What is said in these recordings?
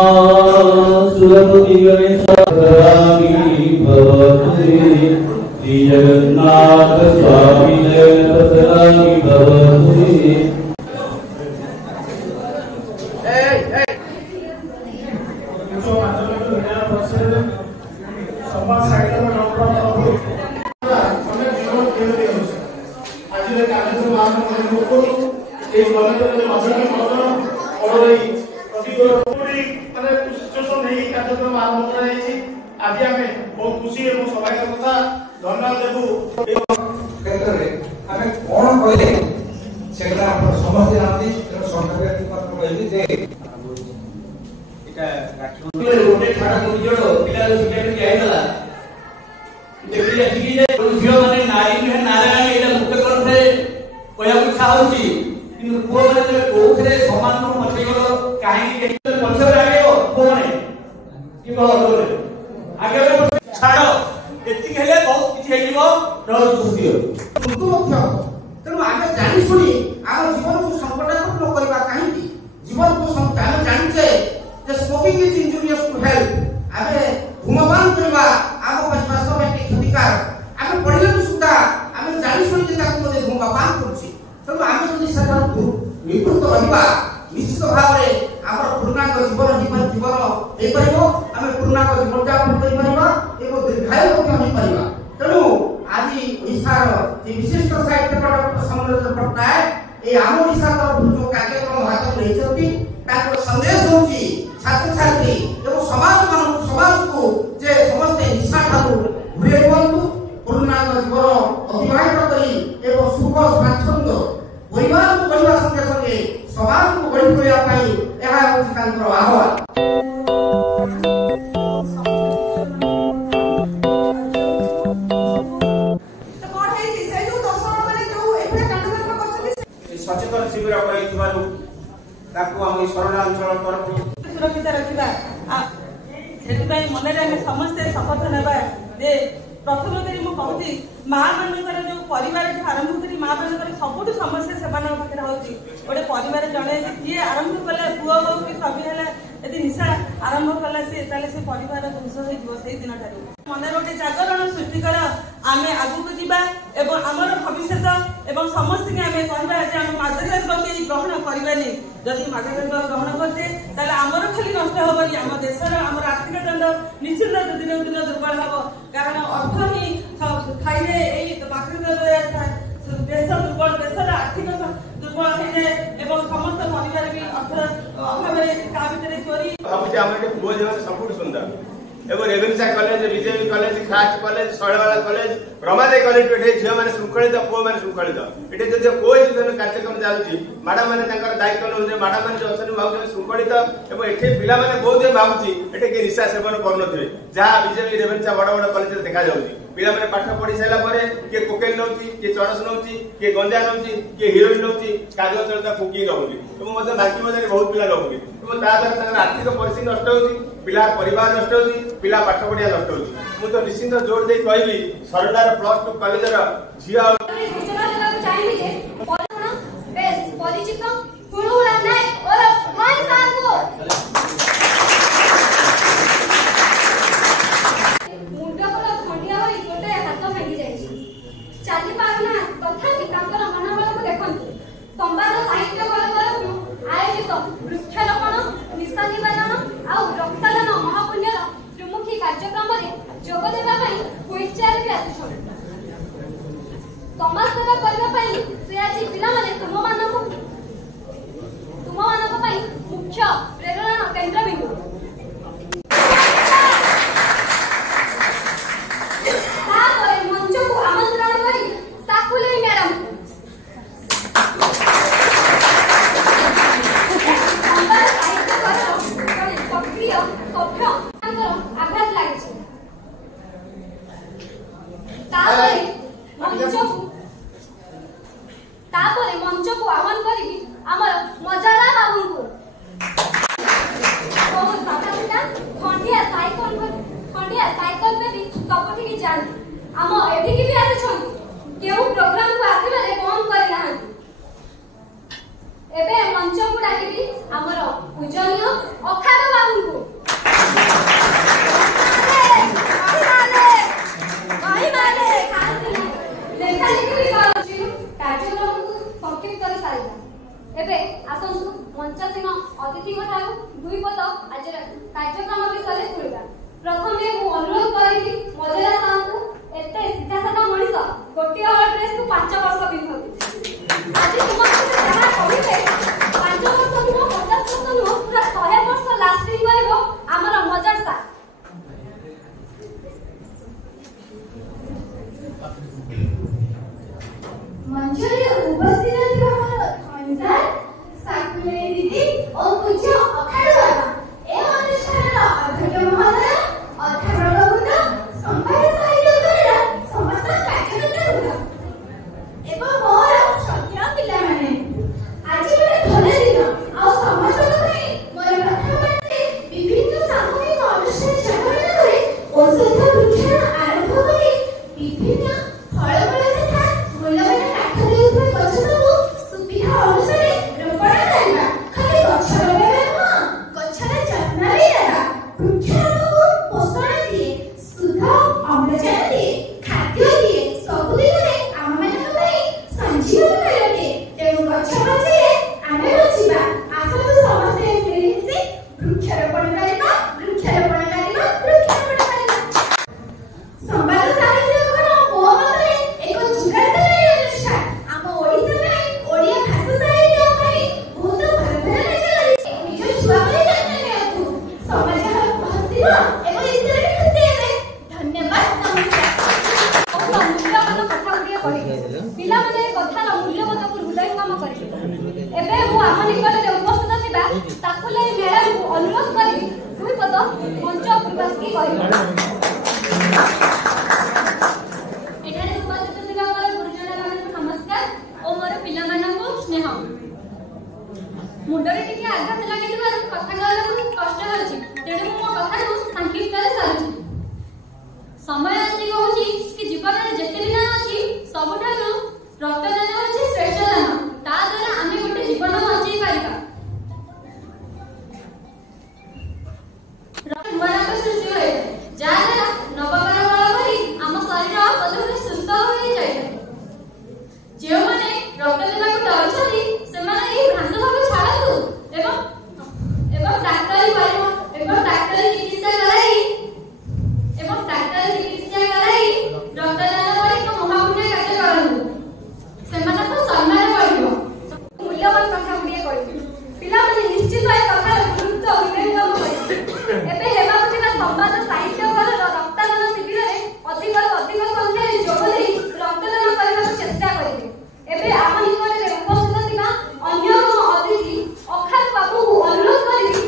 सुरपति गणेशामी भवतु श्री जगन्नाथ स्वामी जगन्नाथामी भवतु। आज आम बहुत खुशी और सौभाग्य कथा धन्यवाद देवु क्षेत्र में आम कौन कहले से समझते जाती सरकार कहली जे गोटे छाड़ा कोई जोड़ पिला सिगरेट के आइला देखि आसी जे झियो माने नारी में नारायण एटा मुक्त करथे कोया इच्छा होची किंतु को माने कोथरे समान को मछे गलो काहे के पछर आगे को माने कि बहुत आगे छाड़ो एति हेले बहुत किछि हेइबो रह खुशी हो उनको मध्य तेणु आगे जानी सुनी आम जीवन को संकटात्मक न करबा काहेकि जीवन को हम जानचे जे smoking is injurious to health आगे धूमपान करबा आम स्वास्थ्य में क्षतिकार आम पढ़िले सुद्धा आम जानी सुनी जे ताको मध्ये धूमपान करछि तेणु आम जदि सरकार निवृत्त रहबा निश्चित भाव में आम पूर्णांग जीवन हे परिबो आम पूर्णांग जीवन यापन करि परिबा एवं दीर्घायु होई परिबा। तेणु आज ओडिशार जे विशिष्ट साहित्यकार सम्राट पट्टनायक ए आम ओडिशा जो कार्यक्रम हाथ में लेछथि ताको संदेश होची छात्र छात्री एवं समाज को जे समस्त निशा ठाकु घुरे बंधु पूर्णांग जीवन अतिबाहित करी एवं सुख स्वाच्छंद परिवार को बढ़िया संगे संगे समाज को बढ़ी करिया पाई एहा होची तांकर आह्वान। सचेतन शिविर करिथिबारु ताकू हम शरणांचल तरफ सुरक्षित रखिबा सेति मन में समस्ते शपथ नेबा जे प्रथम करी मु कहूची माँ मानकर जो परिवार आरंभ करी माँ मानकर सबुठ समस्या से पाखे होची गोटे परिवार जड़े किए आरंभ कला पुआ हो कि सभी है यदि निशा आरंभ कला से परिवार ध्वंस हो दिन मन गोटे जागरण सृष्टि कर आम आगू जा आमर भविष्य एवं समस्त आम कह मादक द्रव्य ग्रहण करवानी जदि मादक द्रव्य ग्रहण करते आमर खाली नष्ट हेनी आम देशर आम आर्थिक दंड निश्चित दिन दिन दुर्बल हम कारण अर्थ ही खाइले मादक द्रव्य देश दुर्बल देशर आर्थिक दुर्बल हो जाए समस्त परिवार भी अर्थ अभाव चोरी सबुठ सुंदर एवं रेवेन्सा कॉलेज बीजेपी कॉलेज खास्ट college Shailabala college Ramadevi college ये झील मैंने श्रृंखलित पुओ मैंने श्रृंखलित ये जब कोई कार्यक्रम चलुची मैडम मैंने दायित्व नौ मैडम मैंने अच्छे भाव श्रृंखलित और ये पिला मैंने बहुत भावुची ये निशा सेवन करुन जहाँ बीजेपी रेवेन्सा बड़ बड़ कॉलेज देखा जाऊँगी पिला मैंने पाठ पढ़ी सारा किए कोकेन नौ किए चरस नौ किए गंजा नौ किए हिरोइन नौ कागज चलता फुकी नौकरी और बाकी मजा बहुत पिला नौकरी और आर्थिक परिस्थिति नष्ट होती पिला परिवार नष्ट होती पिला पाठ पढ़िया नष्ट होती मुझे तो निश्चिंत जोर दे कहबी सरदार +2 कॉलेज झिया संवाद साहित्य आयोजित वृक्षरोपण निशा निवारण और रक्तदान महापुण्यर त्रिमुखी कार्यक्रम जोग देवा व्हील चेयर भी आसी समाज सेवा करने से आज पिला तुम मुख्य प्रेरणा କାର୍ଯ୍ୟକ୍ରମ ବିଷୟରେ ଶୁଣିବା। ପ୍ରଥମେ ମୁଁ ଅନୁରୋଧ କରିବି ମଜେରା ସାହୁଙ୍କୁ, ଏତେ ସିଧା ସାଧା ମଣିଷ ଗୋଟିଏ ହଳ ଡ୍ରେସକୁ 5 ବର୍ଷ ପିନ୍ଧନ୍ତି। ଆଜି ସମସ୍ତେ ଯାହା କହିବେ 5 ବର୍ଷ ନୁହଁ, 50 ବର୍ଷ ନୁହଁ, ପୁରା 100 ବର୍ଷ ଲାଷ୍ଟିଂ କରିବ ଆମର ମଜା ସାର୍। मंचରେ ଉପସ୍ଥିତ ଥିବା ମୋର ଖଞ୍ଜାର ସାକୁଲେଇ ଦିଦି ଓ ପୂଜ୍ୟ ଅଖାଡୁ ବାବା, ଏ ଅନୁଷ୍ଠାନର ଅଧ୍ୟକ୍ଷ ମହୋଦୟ, ଅଧ୍ୟାପକବୃନ୍ଦ, ସମ୍ବାଦ ସାହିତ୍ୟକରର ସମସ୍ତ କାର୍ଯ୍ୟକର୍ତ୍ତାବୃନ୍ଦ ଏବଂ ମୋର ଶ୍ରଦ୍ଧେୟ ପିଲାମାନେ, ଆଜି ଗୋଟେ ଭଲ ଦିନ ଆଉ ସମସ୍ତଙ୍କ ପାଇଁ ମୋର ପ୍ରଥମ ପାଠରେ ବିଭିନ୍ନ ସାମୂହିକ ଅନୁଷ୍ଠାନ ଚାକରମାନଙ୍କରେ ଔଷଧ ବୃକ୍ଷର ଆରମ୍ଭ କରି ବିଭିନ୍ନ ଫଳମୂଳ ତଥା ମୂଲ୍ୟବାନ କାଠ ଦେଉଥିବା ଗଛ ସବୁ ସୁବିଧା ଅନୁସାରେ ରୋପଣ କରିବା। ଖାଲି ଗଛ ଲଗାଇବା ନୁହଁ, ଗଛର ଯତ୍ନ ବି ନେବା। ବୃକ୍ଷ ଆମକୁ ପୋଷଣ ଦିଏ, ଶୁଦ୍ଧ ଅମ୍ଳଜାନ ଦିଏ, ଖାଦ୍ୟ ଦିଏ, ସବୁ ଦିଗରେ ଆମମାନଙ୍କ ପାଇଁ ସଞ୍ଜୀବନ ଦିଏ। ତେଣୁ ଗଛ ବଞ୍ଚିଲେ ଆମେ ବଞ୍ଚିବା। ଆସନ୍ତୁ ସମସ୍ତେ ମିଳିମିଶି ବୃକ୍ଷରୋପଣ କରିବା, ବୃକ୍ଷରୋପଣ କରିବା, ବୃକ୍ଷରୋପଣ କରିବା। ସମ୍ବାଦ ସାହିତ୍ୟକର ମୋ ମତରେ ଏକ ଯୁଗାନ୍ତକାରୀ ଅନୁଷ୍ଠାନ। ଆମ ଓଡ଼ିଶା ପାଇଁ, ଓଡ଼ିଆ ଭାଷା ସାହିତ୍ୟ ପାଇଁ ବହୁତ ଭଲ ଭଲ କାର୍ଯ୍ୟ କରିଛି। ନିଜ ଛୁଆମାନେ ଯତ୍ନ ନିଅନ୍ତୁ, ସମାଜ ହସିବ ଏବଂ ଈଶ୍ୱର ଖୁସି ହେବେ। ଧନ୍ୟବାଦ, ନମସ୍କାର। ମୂଲ୍ୟବାନ କଥା ଗୁଡ଼ିଏ କହିଲେ ପିଲାମାନେ କଥାର ମୂଲ୍ୟବୋଧକୁ ହୃଦୟଙ୍ଗମ କରିବେ। ଏବେ ମୁଁ ଆମ ନିକଟରେ ଉପସ୍ଥିତ ଥିବା ସାକୁଲେଇ ମ୍ୟାଡାମଙ୍କୁ ଅନୁରୋଧ କରିବି 2 ପଦ ମଞ୍ଚ ଉପରକୁ ଆସିକି କହିବେ। ଏଠାରେ ଉପସ୍ଥିତ ଥିବା ମୋର ଗୁରୁଜନମାନଙ୍କୁ ନମସ୍କାର ଓ ମୋର ପିଲାମାନଙ୍କୁ ସ୍ନେହ। ମୁଣ୍ଡରେ ଟିକେ ଆଘାତ ଲାଗିଥିବାରୁ କଥା କହିବାକୁ କଷ୍ଟ ହେଉଛି, ତେଣୁ ମୁଁ ମୋ କଥାକୁ ସଂକ୍ଷିପ୍ତରେ ସାରୁଛି। ସମୟ ଆସି କହୁଛି କି ଜୀବନରେ ଯେତେ ବି ଦାନ ଅଛି ସବୁଠାରୁ ରକ୍ତଦାନ ହେଉଛି ଶ୍ରେଷ୍ଠ ଦାନ। ତା ଦ୍ୱାରା ଆମେ ଗୋଟେ ଜୀବନ ବଞ୍ଚେଇ ପାରିବା। ରକ୍ତ ସୃଷ୍ଟି ହୋଇଥାଏ, ଯାହା ଦ୍ୱାରା ନବକର ବଳ କରି ଆମ ଶରୀର ବୋଧହୁଏ ସୁସ୍ଥ ହୋଇଯାଇଥାଏ। ଯେଉଁମାନେ ରକ୍ତ ଦେବାକୁ ଡରୁଛନ୍ତି ସେମାନେ ଏହି ଭ୍ରାନ୍ତ ଭାବ ଛାଡ଼ନ୍ତୁ ଏବଂ ଡାକ୍ତରୀ ଚିକିତ୍ସା କରାଇ ରକ୍ତଦାନ ପରି ଏକ ମହାପୁଣ୍ୟ କାର୍ଯ୍ୟ କରନ୍ତୁ। ସେମାନଙ୍କୁ ସମ୍ମାନ କରିବ। ମୂଲ୍ୟବାନ କଥା ଗୁଡ଼ିଏ କହିବି। ପିଲାମାନେ ନିଶ୍ଚିତ ଏ କଥାର ଗୁରୁତ୍ୱ ହୃଦୟଙ୍ଗମ କରିବେ। ଏବେ ହେବାକୁ ଥିବା ସମ୍ବାଦ ସାହିତ୍ୟକରର ରକ୍ତଦାନ ଶିବିରରେ ଅଧିକରୁ ଅଧିକ ସଂଖ୍ୟାରେ ଯୋଗ ଦେଇ ରକ୍ତଦାନ କରିବାକୁ ଚେଷ୍ଟା କରିବେ। ଏବେ ଆମ ନିକଟରେ ଉପସ୍ଥିତ ଥିବା ଅନ୍ୟତମ ଅତିଥି ଅଖାଡୁ ବାବୁଙ୍କୁ ଅନୁରୋଧ କରିବି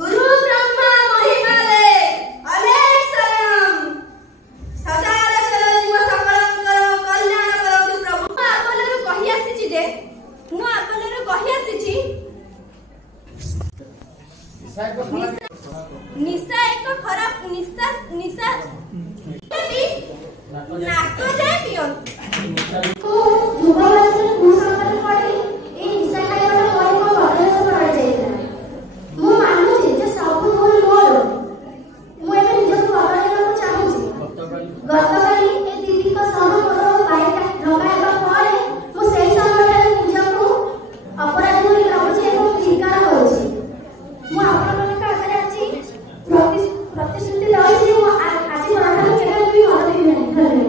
ଗୁରୁ ବ୍ରହ୍ମା ମହିମାରେ ଅନେକ ଶରଣ। ସଦାଚର ଜୀବ ସକଳଙ୍କର କଲ୍ୟାଣ କରନ୍ତୁ ପ୍ରଭୁ। ମୁଁ ଆପଣଙ୍କୁ କହି ଆସିଛି ନିଶା ଏକ ଖରାପ ନିଶା ନାକ ଯାଏ ପିଅନ୍ତୁ। ଏଇ ନିଶା ଖାଇବାର ପରେ ମୋ ଅଭ୍ୟାସ କରାଯାଇଥିଲା। ମୁଁ ମାନୁଛି ଯେ ସବୁ ଭୁଲ ମୋର। ମୁଁ ଏବେ ନିଜକୁ ବଦଳାଇବାକୁ ଚାହୁଁଛି। ଗତକାଲି ଏ ଦିଦିଙ୍କ ସହ ମୋର ବାଇକ୍ ଧକ୍କା ହେବା ପରେ ମୁଁ ସେହି ସମୟରେ ନିଜକୁ ଅପରାଧୀ ବୋଲି ଭାବୁଛି ଏବଂ ସ୍ୱୀକାର କରୁଛି। ମୁଁ ଆପଣମାନଙ୍କ ଆଗରେ ଆଜି ପ୍ରତିଶ୍ରୁତି ଦେଉଛି ଯେ ମୁଁ ଆଜି ପରଠାରୁ କେବେ ବି ମଦ ପିଇବି ନାହିଁ। ଧନ୍ୟବାଦ।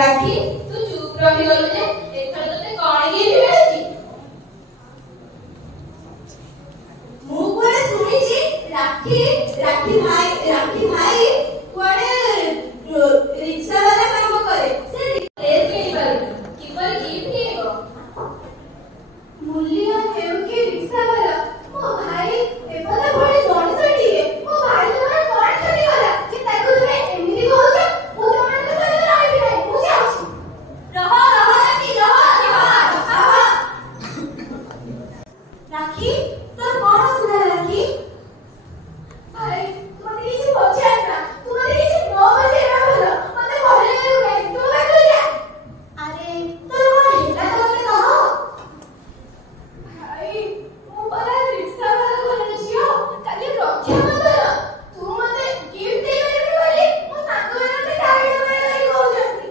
राखी तू चुप रही गलु जे एथर तते कोन गिफ्ट मिलछि मु कोने सुनि छी राखी भाई कोने रिक्शा वाला काम करे से ड्रेस किनि पारे कि पर गिफ्ट किनिबो मूल्य हेउ कि रिक्शा वाला मो भाई एपदा बड़ी गणसटी मो भाई तोरा कोन खटी वाला कि ताको तुमे एमिति कहछ मु तमन के संग रहबी नै मु जाउछि रह राखी राखी तो कोन सुना राखी भाई तुमने किसी पहुंचा ना तुमने किसी 9 बजे ना बोलो मते पहले गए तू बैठ जा अरे तो कोन हेला तोते कहो भाई मो बड़ा रिक्शा वाला बोले छियो काली रक्षा बंधन तू मते गिफ्ट दे बोली मो साथ में गाड़ी में लगी हो जाती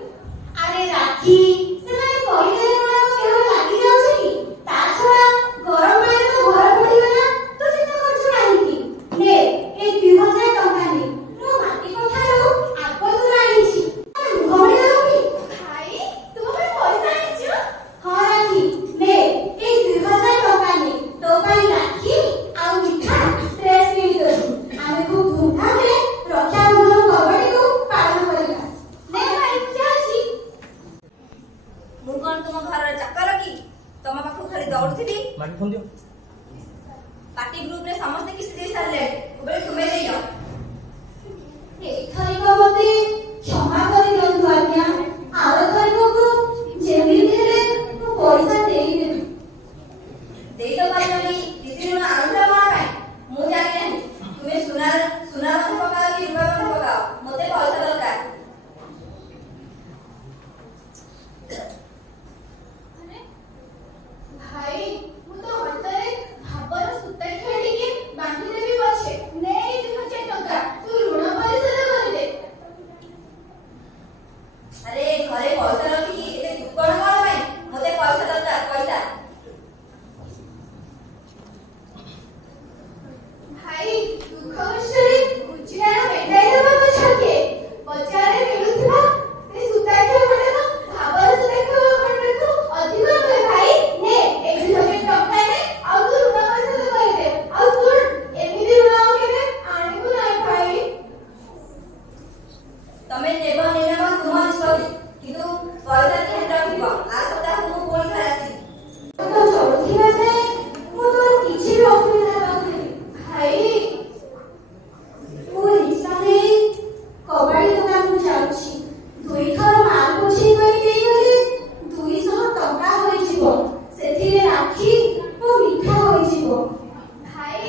अरे राखी से मैंने कहले ना केहो लागी जाउछ की ता छड़ा गरम में तो घर पड़िबे ना तो चिंता करछ नाही की ले ए 2000 टका ने मो माटी कथारो आको तू आनिछि घरे रहबी भाई तुम पर पैसा आनिछु हां राखी ले ए 2000 टका ने तो पाई राखी आ मिठा ड्रेस किनि दो आमे खूब धूमधाम रे रक्षा बंधन पर्वटी को पालन करिबा ले भाई जाछि मु कोन तुम घर चाकर की तुम पाखु खाली दौड़थि माटी फोन दियो पार्टी ग्रुप रे समस्त किसी दे सारले उबे तुमे दे जाओ एथरी को मते क्षमा करि दियंतु आज्ञा आरो थरी को जेमिति रे मु पैसा देई देबी देई तो पारली किसी ऋण आंध्र मार पाए मु जाने नहीं तुम्हें सुना मत पकाओ कि रुपया मत पकाओ मते पैसा दरकार भाई मु तो हतरे भाबर सुता खेडी के बांधी देबी पछे नै 2000 टका तू ऋण परिशोध कर दे अरे घरे पैसा रखी एते दुकण कोन पाए मते पैसा दरकार पैसा भाई दुख कष्टरे बुझिया मेटाई देबा पछके बजारे मिलुथिबा ए सुता खेडी तो भाबर सुता खेडी को अधिक होय भाई ने 1000 टका ने आ तू ऋण परिशोध कर दे आ सुन एमिति ऋण केबे आनिबो नै भाई तमे नेब नेना तुम निष्पत्ति किंतु पैसा के हाथ रखिबो आ सप्ताह मु कोन खरासी तो चलुथिबा जे मु तो किछि भी असुविधा नथि भाई मु रिक्शा रे कबाड़ी दुकान को जाउछि दुई थर माल पोछि करि देई गले 200 टका होई जिवो सेथिरे राखी ओ मिठा होई जिवो भाई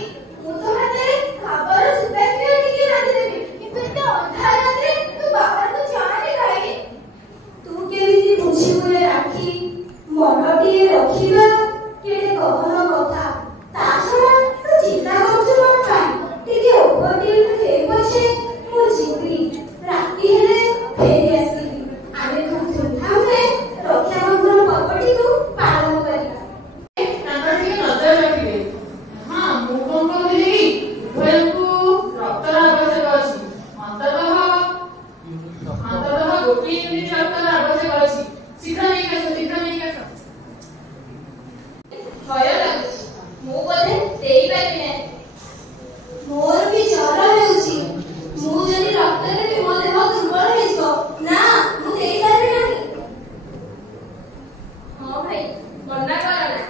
मु तो हाते खबर सुता के टिके बांधी देबी किंतु एते अंधार राते तू बाबा को जाने भाई तू केमिति बुझिबोले राखी मनटी रखिबा केडे कहन कथा ता छडा तू चिंता करछु कोन पाई टिके ओपरटी हे पछे मु जिबी राती हेले फेरी आसीबी आमे खूब धूमधाम रे रक्षा बंधन पर्वटी को पालन करिबा तांका टिके नजर रखिबे हां मु कोन कहली उभयଙ୍କୁ ରକ୍ତର ଆବଶ୍ୟକ ଅଛି ଅନ୍ତତଃ ଗୋଟିଏ ୟୁନିଟ୍ ରକ୍ତର ଆବଶ୍ୟକ ଅଛି ଶୀଘ୍ର ନେଇକି ଆସ ଭୟ ଲାଗୁଛି ମୁଁ ବୋଧେ ଦେଇପାରିବି ନାହିଁ ମୋର ବି ଜ୍ୱର ହେଉଛି ମୁଁ ଯଦି ରକ୍ତ ଦେବି ମୋ ଦେହ ଦୁର୍ବଳ ହେଇଯିବ ନା ମୁ ଦେଇ ପାରିବି ନାହିଁ ହଁ ଭାଇ ମନା କର ନା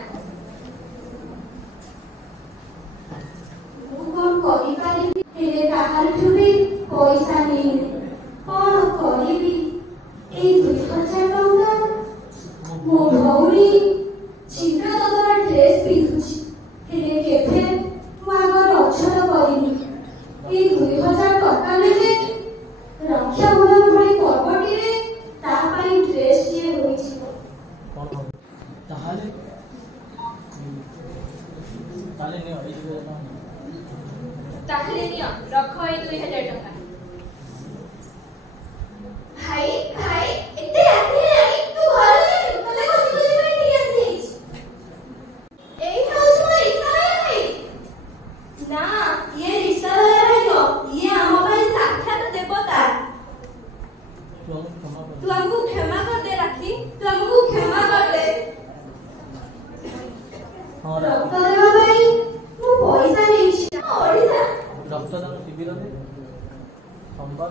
ମୁଁ କଣ କରିପାରିବି ହେଲେ କାହାରିଠୁ ବି ପଇସା ନେଇନି କଣ କରିବି ଏଇ 2000 ଟଙ୍କା ମୋ ଭଉଣୀ ଛିଣ୍ଡା ଦଦରା ଡ୍ରେସ୍ ପିନ୍ଧୁଛି ହେଲେ କେବେ ମୁଁ ଆଗ ରକ୍ଷଣ କରିନି ଏଇ 2000 ଟଙ୍କା ନେଲେ ରକ୍ଷା ବନ୍ଧନ ଭଳି ପର୍ବଟିରେ ତା ପାଇଁ ଡ୍ରେସ୍ ଟିଏ ହୋଇଯିବ ତାହେଲେ ନିଅ ଏଇ 2000 ଟଙ୍କା ତାହେଲେ ନିଅ ରଖ ଏଇ 2000 ଟଙ୍କା ଭାଇ ଭାଇ ଏତେ ରାତି ହେଲାଣି ତୁ ଘର ଯାଇଛୁ ତତେ ଖୋଜି ଖୋଜି କରି ଠିକ ଆସିଯାଇଛି ଏଇ ହେଉଛି ମୋ ରିକ୍ସା ବାଲା ଭାଇ ନା ଇଏ ରିକ୍ସା ବାଲା ରହିବ ଇଏ ଆମ ପାଇଁ ସାକ୍ଷାତ ଦେବତା ତୁ ଆମକୁ କ୍ଷମା କର ତୁ ଆମକୁ କ୍ଷମା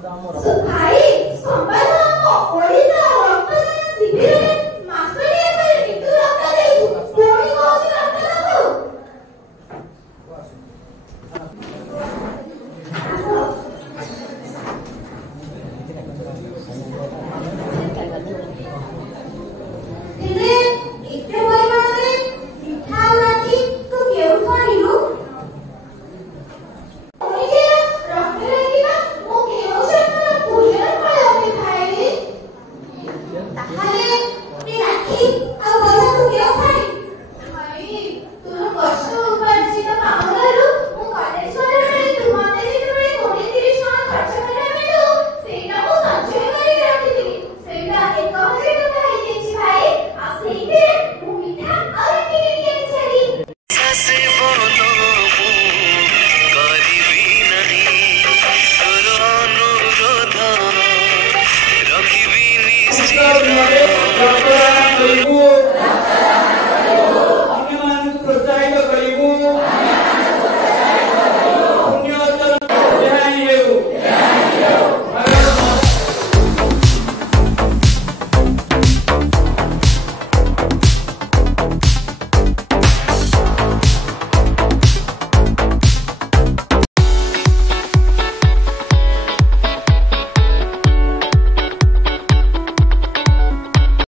So